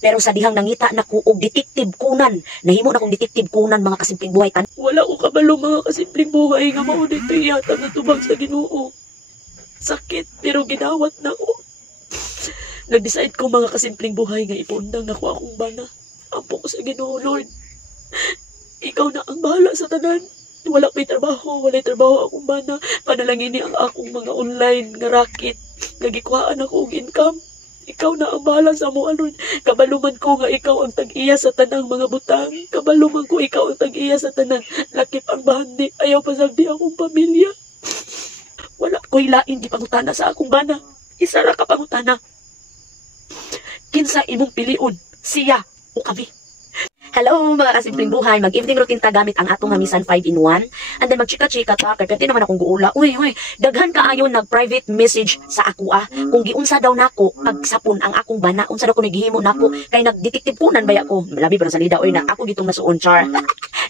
Pero sa dihang nangita na ko og detektive kunan, nahimo na kong detektive kunan mga kasimpleng buhay. Wala ko kabalo mga kasimpleng buhay nga mao dito yata natubag sa Ginoo. Sakit pero ginawat na ko. Nag-decide ko mga kasimpleng buhay nga ipundang na ko akong bana. Ampo ko sa Ginoo, Lord. Ikaw na ang bahala sa tanan. Wala may trabaho, walay trabaho akong bana. Panalangin ni ang akong mga online nga racket. Nagikuhaan ako og income. Ikaw na ang bahala sa mo, Lord. Kabaluman ko nga ikaw ang tag-iya sa tanang mga butang. Kabaluman ko ikaw ang tag-iya sa tanang lakip ang bahandi. Ayaw pasagdi akong pamilya. Wala ko hilain di pangutana sa akong bana. Isa ra ka pangutana. Kinsa imong piliun? Siya o kami? Hello mga kasimpleng buhay, mag-evening routine ta gamit ang atong hamisan 5-in-1. And then magchika-chika ta, kaya pwede naman akong guula. Uy, daghan ka ayon nag-private message sa ako kung giunsa daw nako pagsapon ang akong bana, unsa daw ko naghihimo nako, kay nagdetektive kunan baya ko. Labi pa sa salida, oy na ako gitong nasuon char.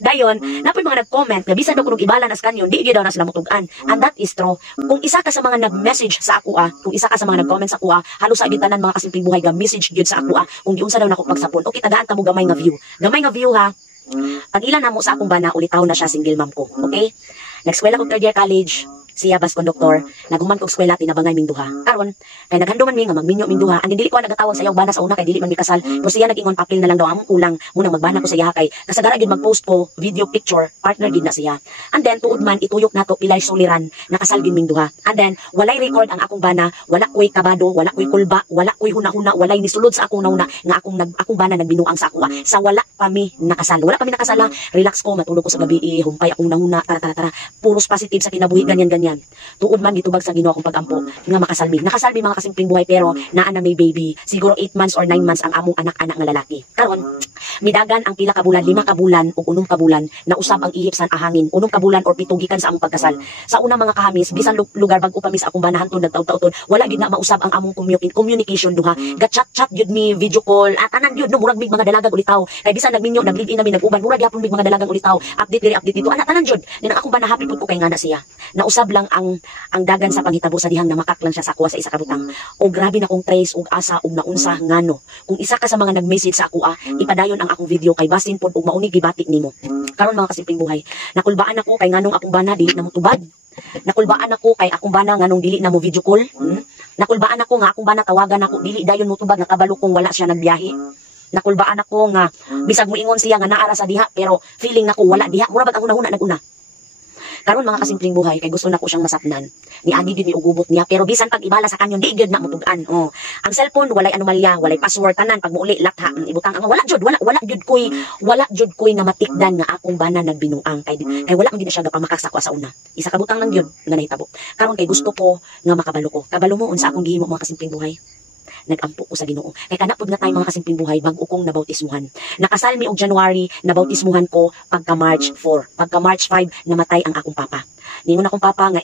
Dayon, napoy mga nag-comment, nga bisan daw ko ibala nas kanyon, di gyud daw na sila mutugan. And that is true. Kung isa ka sa mga nag-message sa ako kung isa ka sa mga nag-comment sa ako halos sa tanan mga kasimpleng buhay ga message gyud sa ako kung giunsa daw nako pagsapon. Okay, tagaan ta mo gamay nga view. Gamay nga view ha. Pag ilan na mo sa akong bana, ulitaw na siya single mom ko. Okay? Nag-eskwela ko 3rd year college. Siya bas konduktor, naguman kog eskwela tinabangay ming duha. Karon, kay naghanduman mi nga magminyo ming duha. Ang dili ko nagatawag sa iyang bana sa una kay dili man mi kasal. Pero siya nag-ingon papel na lang daw among kulang. Munang magbana ko sa iya kay kasagara gyud mag-post ko video picture, partner gid na siya. And then tuod man ituyok nato pilay suliran, nakasal gid ming duha. And then walay record ang akong bana, wala koy kabado, wala koy kulba, wala koy huna-huna, walay nisulod sa akong nauna nga akong bana nagbinuang sa ako. Sa wala pa mi nakasal. Wala pa mi nakasal. Relax ko, matulog ko sa gabi, humpay akong nahuna, tara. Puros positive sa kinabuhi ganyan. Tuod man gitubag sa Ginoo akong pagampo nga makasalmi. Nakasalmi mga kasimpleng buhay pero naa na may baby. Siguro 8 months or 9 months ang among anak-anak nga lalaki. Karon, midagan ang pila ka bulan, 5 ka bulan o 6 ka bulan na usab ang ihip san ahangin. 6 ka bulan or 7 gikan sa among pagkasal. Sa una mga kahamis, bisan lugar bag-o pa mi sa akong banahan tun nagtaud-taud, wala gid na mausab ang among communication duha. Ga-chat gyud mi, video call, at tanan gyud no murag mig mga dalagang ulitaw. Kay bisan nagminyo, nag-live in na mi nag-uban, murag gyapon mig mga dalagang ulitaw. Update diri, update dito. Ana tanan gyud. Ning akong bana happy pud ko kay ngana siya. Nausab lang ang dagan sa panghitabo sa dihang namakak lang siya sa kuha sa isa ka butang. O grabe na kong trace og asa og naunsa ngano. Kung isa ka sa mga nag-message sa ako ipadayon ang akong video kay basin pod og mauni gibati nimo. Karon mga kasimpleng buhay, nakulbaan ako kay nganong akong bana dili na mo tubad. Nakulbaan ako kay akong bana nganong dili na mo video call. Nakulbaan ako nga akong bana tawagan ako dili dayon mo tubag nakabalo kung wala siya nagbiyahe. Nakulbaan ako nga bisag moingon siya nga naara sa diha pero feeling nako wala diha. Mura bag ang una naguna. Karon mga kasimpleng buhay kay gusto nako siyang masapnan. Ni agi gid ni ugubot niya pero bisan pag ibala sa kanyon di gyud na mutugan. Ang cellphone walay anomalya, walay password tanan pag muuli lakha ibutang ang wala jud koy nga matikdan nga akong bana nagbinuang kay wala man gid siya gapamakak sa kuha sa una. Isa ka butang lang gyud nga nahitabo. Karon kay gusto ko nga makabalo ko. Kabalo mo unsa akong gihimo mga kasimpleng buhay. Nagampo ko sa Ginoo. Kay kanapod nga tayo mga kasimpleng buhay bag-o kong nabautismuhan. Nakasal mi og January, nabautismuhan ko pagka March 4. Pagka March 5 namatay ang akong papa. Ningon akong papa nga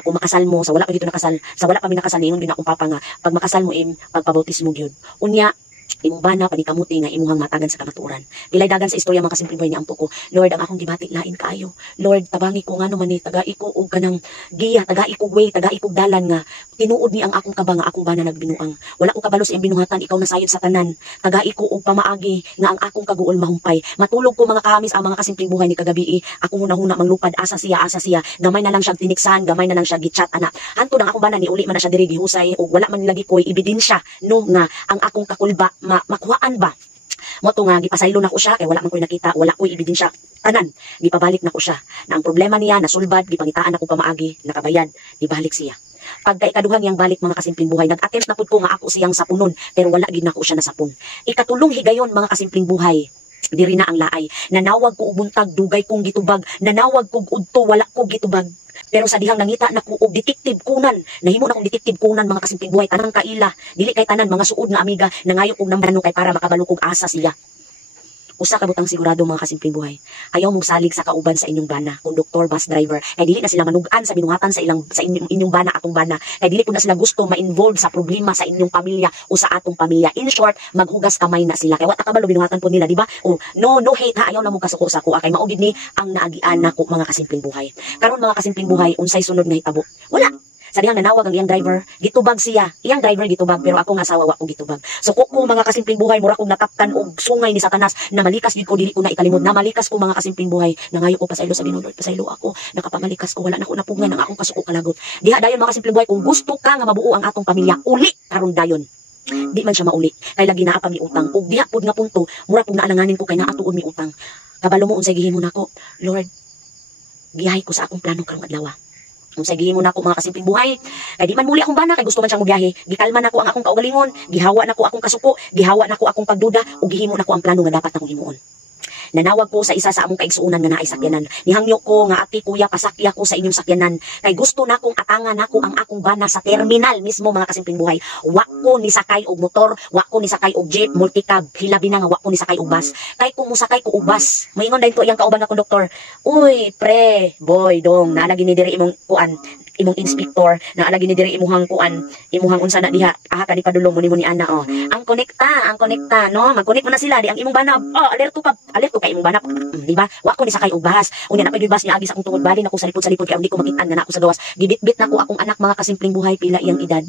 kung makasal mo sa wala pa dito nakasal, sa wala pa mi nakasal ningon din akong papa nga pag makasal mo pagpabautismo gyud. Unya imong bana panikamuti nga imuhang matagan sa kamatuoran. Pilay dagan sa istorya mga kasimpleng buhay ni ampo ko. Lord, ang akong gibati lain kaayo. Lord, tabangi ko ngano man ni tagai ko og kanang giya, tagai ko way, tagai ko dalan nga tinuod ni ang akong kaba nga akong bana nagbinuang. Wala ko kabalo sa binuhatan, ikaw na sayod sa tanan. Tagai ko og pamaagi nga ang akong kaguol mahumpay. Matulog ko mga kahamis ang mga kasimpleng buhay ni kagabi. Ako huna-huna manglupad asa siya. Gamay na lang siya tiniksan, gamay na lang siya gichat ana. Hantud ang akong bana ni uli man na siya diri gihusay og wala man lagi koy ebidensya no nga ang akong kakulba makuhaan ba. Moto nga gipasaylo na ko siya kay wala man koy nakita, wala koy ebidensya. Tanan, gipabalik na ko siya. Na ang problema niya nasulbad, gipangitaan ako pamaagi, nakabayad, gibalik siya. Pagka ikaduhang yang balik mga kasimpleng buhay, nag-attempt na pud ko nga ako siyang sapunon, pero wala gid nako siya nasapon. Ikatulong higayon mga kasimpleng buhay. Diri na ang laay. Nanawag ko og buntag, dugay kong gitubag. Nanawag kog udto, wala ko gitubag. Pero sa dihang nangita na ko og detektive kunan, nahimo na kong detektive kunan mga kasimpleng buhay, tanang kaila, dili kay tanan mga suod nga amiga, nangayo kog nambano kay para makabalo kog asa siya. Usa ka butang sigurado mga kasimpleng buhay. Ayaw mong salig sa kauban sa inyong bana, konduktor, bus driver. Kay dili na sila manugan sa binuhatan sa inyong bana atong bana. Kay dili ko na sila gusto ma-involve sa problema sa inyong pamilya o sa atong pamilya. In short, maghugas kamay na sila. Kay wa ta kabalo binuhatan po nila, di ba? O no hate ha, ayaw na mo kasuko sa kuha kay maugid ni ang naagian nako mga kasimpleng buhay. Karon mga kasimpleng buhay, unsay sunod nga hitabo? Wala. Sa dihang nanawag ang iyang driver, gitubag siya. Iyang driver gitubag, pero ako nga asawa wa ko gitubag. So ko mga kasimpleng buhay, mura kong nataptan og sungay ni Satanas, na malikas gid ko, dili ko na ikalimod, na malikas ko mga kasimpleng buhay. Nangayo ko pasaylo sa Ginoo, Lord, pasaylo ako, nakapamalikas ko, wala na ko napungan ang akong kasuko kalagot. Diha dayon mga kasimpleng buhay, kung gusto ka nga mabuo ang atong pamilya, uli karon dayon. Di man siya mauli, kay lagi naa pa mi utang. Ug diha pud nga punto, mura pud naalanganin ko kay naa tuod mi utang. Kabalo mo unsay gihimo nako, Lord, giyahay ko sa akong plano karong adlaw. Unsay gihimo nako mga kasimpleng buhay, kay di man muli akong bana, kay gusto man siyang mobiyahe. Gikalma nako ang akong kaugalingon, gihawa nako akong kasuko, gihawa nako akong pagduda, ug gihimo nako ang plano nga dapat akong himuon. Nanawag ko sa isa sa among kaigsuunan nga naay sakyanan. Nihangyo ko nga ati kuya pasakya ko sa inyong sakyanan. Kay gusto nakong atangan nako ang akong bana sa terminal mismo mga kasimpleng buhay. Wa ko ni sakay og motor, wa ko ni sakay og jeep, multicab, hilabi na nga wa ko ni sakay og bus. Kay kung musakay ko og bus, moingon dayon to iyang kauban nga konduktor. Uy, pre, boy, dong, naalagi ni diri imong kuan, imong inspektor, naalagi ni diri imuhang kuan, imuhang unsa na diha, aha ka di padulong mo ni ana oh. Ang konekta, no? Mag-connect mo na sila di ang imong banab. Oh, alerto ka imong banab. Di ba? Wa ko ni sakay og bus. Unya na pay bus niya agi sa akong tungod, bali na ko sa lipod kay hindi ko makitaan nga na ako sa gawas. Gibitbit na ko akong anak mga kasimpleng buhay, pila iyang edad.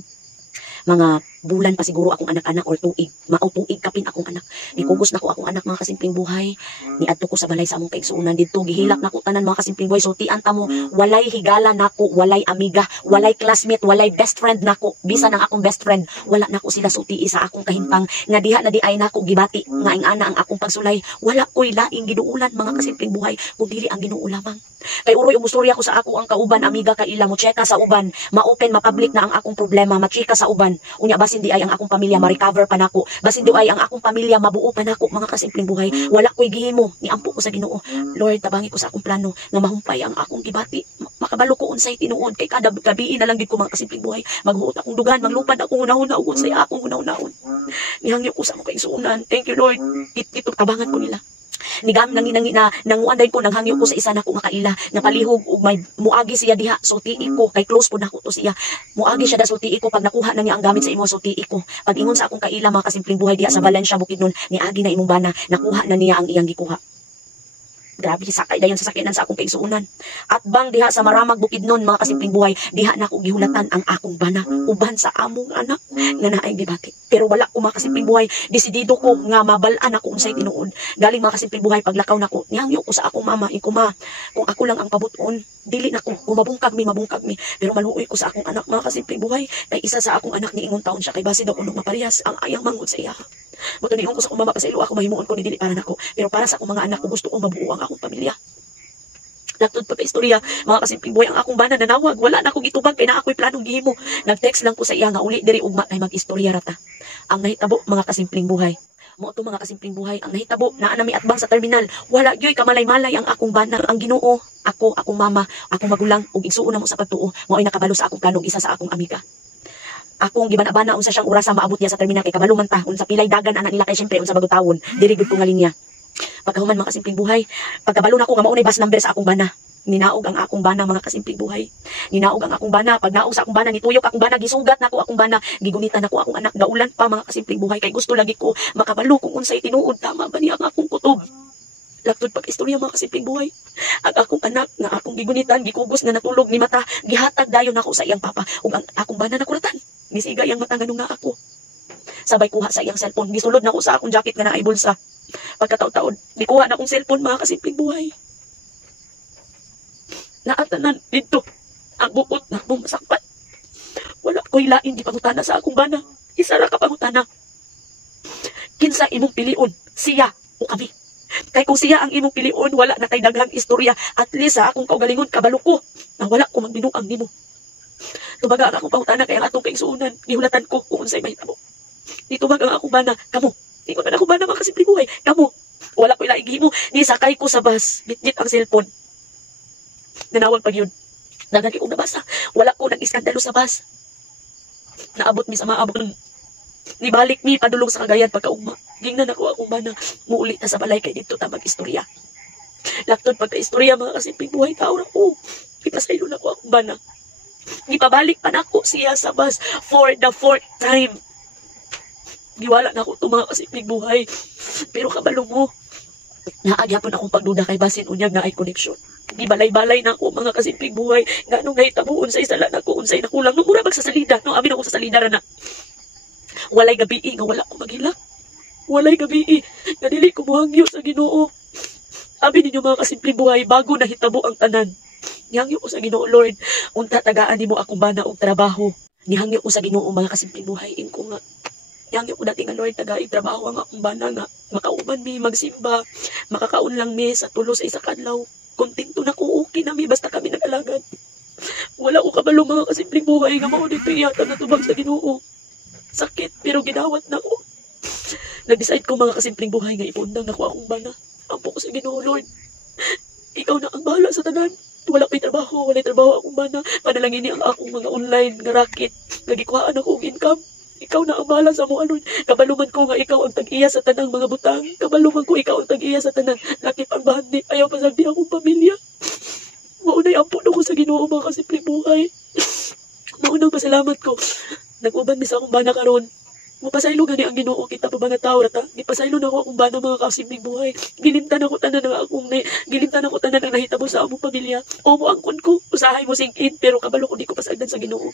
Mga bulan pa siguro akong anak-anak or tuig. Tuig kapin akong anak. Nikugos na ko akong anak mga kasimpleng buhay. Niadto ko sa balay sa among kaigsuunan didto, gihilak na ko tanan mga kasimpleng buhay. So tian ta mo, walay higala nako, walay amiga, walay classmate, walay best friend nako. Bisan ang akong best friend, wala nako sila sutii sa akong kahintang nga diha na di ay nako gibati nga ing ana ang akong pagsulay. Wala ko'y laing giduulan mga kasimpleng buhay kung dili ang Ginoo lamang. Kay uroy umustorya ko sa ako ang kauban, amiga kaila mo cheka sa uban, ma-open ma-public na ang akong problema, machika sa uban. Unya basin di ay ang akong pamilya ma-recover pa nako, basin di ay ang akong pamilya mabuo pa nako mga kasimpleng buhay. Wala ko'y gihimo, niampo ko sa Ginoo. Lord, tabangi ko sa akong plano nga mahumpay ang akong gibati, makabalo ko unsay tinuod, kay kada gabi na lang gid ko mga kasimpleng buhay, maghuot akong dugan, maglupad akong una-una ug unsay akong una-unaon. Nihangyo ko sa akong kaigsuunan. Thank you Lord, gitgit tabangan ko nila. Nigam nanguan dahil ko, nanghangyo ko sa isa nako nga kaila nga palihog ug may muagi siya diha, sultii ko kay close po nako to siya. Muagi siya da sultii ko pag nakuha na niya ang gamit sa imo, sultii ko. Pag ingon sa akong kaila mga kasimpleng buhay diha sa Valencia Bukidnon, niagi na imong bana, nakuha na niya ang iyang gikuha. Grabe, sakay dayon sa sakyanan sa akong kaigsuunan. At bang diha sa Maramag Bukidnon mga kasimpleng buhay, diha na ako gihulatan ang akong bana uban sa among anak nga naay gibati. Pero wala ko mga kasimpleng buhay, desidido ko nga mabalaan ako unsay tinuod. Galing mga kasimpleng buhay, paglakaw nako, nihangyo ko sa akong mama, ikuma, kung ako lang ang pabuton, dili nako, kung mabungkag mi. Pero maluoy ko sa akong anak mga kasimpleng buhay, kay isa sa akong anak ni ingon taon siya, kay base daw kuno maparehas ang ayang mangod sa iya. Buto niyon ko sa akong mama, pasaylo ako mahimuon ko ni dili para nako, pero para sa akong mga anak ko gusto kong mabuo ang akong pamilya. Nagtud pa istorya mga kasimpleng buhay, ang akong bana nanawag, wala na akong itubag kay na ako'y planong gihimo. Nag-text lang ko sa iya nga uli diri ugma kay mag-istorya rata. Ang nahitabo mga kasimpleng buhay, mo to mga kasimpleng buhay, ang nahitabo naa nami atbang sa terminal, wala gyoy kamalay-malay ang akong bana, ang Ginoo, ako, akong mama, akong magulang ug igsuon na mo sa pagtuo, mao ay nakabalo sa akong planong isa sa akong amiga. Akong gibana-bana unsa siyang oras sa maabot niya sa terminal kay kabalo man ta unsa pilay dagan ana nila kay syempre unsa bagutawon diri gud ko nga linya. Pagkahuman mga kasimpleng buhay, pagkabalo nako nga mao nay bus number sa akong bana. Ninaog ang akong bana mga kasimpleng buhay. Ninaog ang akong bana, pag naog sa akong bana nituyok akong bana, gisugat nako akong bana, gigunitan nako akong anak, gaulan pa mga kasimpleng buhay kay gusto lagi ko makabalo kung unsay tinuod, tama ba niya ang akong kutob. Laktod pag istorya mga kasimpleng buhay, ang akong anak nga akong gigunitan, gikugos nga natulog ni mata, gihatag dayon nako sa iyang papa ug ang akong bana nakuratan. Nisiga iyang mata nga nga ako. Sabay kuha sa iyang cellphone, gisulod nako sa akong jacket nga naay bulsa. Pagkataon-taon, gikuha na akong cellphone mga kasimpleng buhay. Naatanan dito ang bukot na bumasakpan. Wala ko'y lain di pangutana sa akong bana. Isa ra ka pangutana. Kinsa imong pilion, siya o kami? Kay kung siya ang imong pilion, wala na kay daghang istorya. At least sa akong kaugalingon, kabalo ko na wala ko magbinuang nimo. Tubaga ang akong pangutana kay ang atong kaigsuunan, gihulatan ko kung unsay mahitabo. Dito ang akong bana, kamo. Di ko na akong bana mga kasimpleng buhay, kamo. Wala ko'y laing gihimo, ni sakay ko sa bus, bitbit ang cellphone. Nanawag pag yun. Nagagi kong nabasa. Wala ko nag-iskandalo sa bus. Naabot mi sa maabot. Nibalik mi padulong sa Cagayan pagkaugma. Gingnan ako akong bana. Muuli na sa balay kay dito ta mag-istorya. Laktod pagka-istorya mga kasimpleng buhay, taon ako. Ipasaylo na ko akong bana. Ipabalik pa na ako siya sa bus for the 4th time. Giwala na ako ito mga kasimpleng buhay. Pero kabalo mo, naagyapon akong pagduda kay basin unyag na ay connection. gibalay-balay na ako mga kasimpleng buhay nganong nahitabo unsay sala nako unsay nakulang no mura bag sa salida no abi na ako sa salida ra na walay gabi nga wala ko maghilak walay gabi nga dili ko muhangyo sa Ginoo abi ninyo mga kasimpleng buhay bago nahitabo ang tanan nihangyo ko sa Ginoo Lord unta tagaan nimo akong bana og trabaho nihangyo ko sa Ginoo mga kasimpleng buhay ko nga nihangyo ko dati nga Lord tagaig trabaho ang akong bana nga makauban mi magsimba makakaon lang mi sa tulo sa isa kadlaw kontento na ko okay na mi basta kami nag-alagad wala ko kabalo mga kasimpleng buhay nga mao dito yata natubag sa Ginoo sakit pero gidawat na ko nag-decide ko mga kasimpleng buhay nga ipundang nako akong bana ampo ko sa Ginoo Lord ikaw na ang bahala sa tanan wala ko'y trabaho akong bana panalangin ni ang akong mga online nga racket nagikuhaan ako og income ikaw na ang bahala sa mo Lord kabaluman ko nga ikaw ang tag-iya sa tanang mga butang kabaluman ko ikaw ang tag-iya sa tanan lakip ang bahandi ayaw pasagdi akong pamilya maunay ampo na ko sa Ginoo mga kasimpleng buhay maunang pasalamat ko nag-uban mi sa akong bana karon mapasaylo gani ang Ginoo kita pa mga tao rata gipasaylo na ko akong bana mga kasimpleng buhay gilimtan ako tanan ng nahitabo sa among pamilya o mo angkon ko usahay mo singkin pero kabalo ko di ko pasagdan sa Ginoo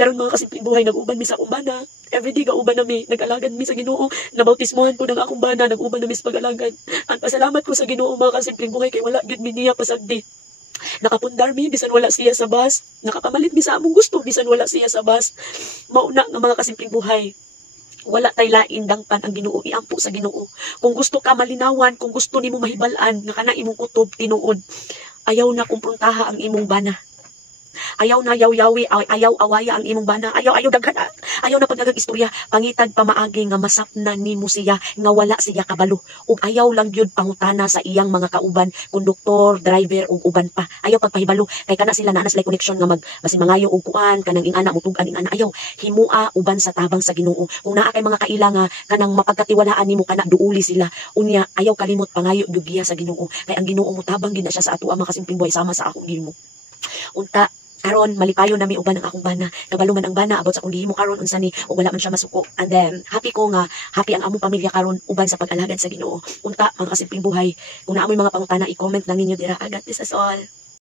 karon mga kasimpleng buhay nag-uban mi sa akong bana everyday gauban nami nag-alagad mi sa Ginoo nabautismohan ko ng akong bana nag-uban nami sa pag-alagad ang pasalamat ko sa Ginoo mga kasimpleng buhay kay wala gyud mi niya pasagdi nakapundar mi bisan wala siya sa bus nakapamalit mi sa among gusto bisan wala siya sa bus mauna nga mga kasimpleng buhay wala tay lain dangpan ang Ginoo iampo sa Ginoo kung gusto ka malinawan kung gusto nimo mahibal-an nga kana imong kutob tinuod ayaw na kumprontaha ang imong bana ayaw na yaw-yawi ayaw awaya ang imong bana ayaw daghan ayaw na pagdagang istorya pangitag pamaagi nga masapna nimo siya nga wala siya kabalo ug ayaw lang gyud pangutana sa iyang mga kauban konduktor driver ug uban pa ayaw pagpahibalo kay kana sila naa sila connection nga basi mangayo og kuan kanang ingana mutugan ingana ayaw himua uban sa tabang sa Ginoo kung naa kay mga kaila nga kanang mapagkatiwalaan nimo kana duuli sila unya ayaw kalimot pangayo gyud giya sa Ginoo kay ang Ginoo mutabang gid na siya sa ato ang mga simpleng buhay sama sa akong gihimo unta karon malipayon nami uban ang akong bana kabaluman ang bana about sa kung gihimo karon unsa ni ug wala man siya masuko and then happy ko nga happy ang among pamilya karon uban sa pag-alagad sa Ginoo unta mga kasimpleng buhay kung naa moy mga pangutana i-comment lang ninyo dira agat this is all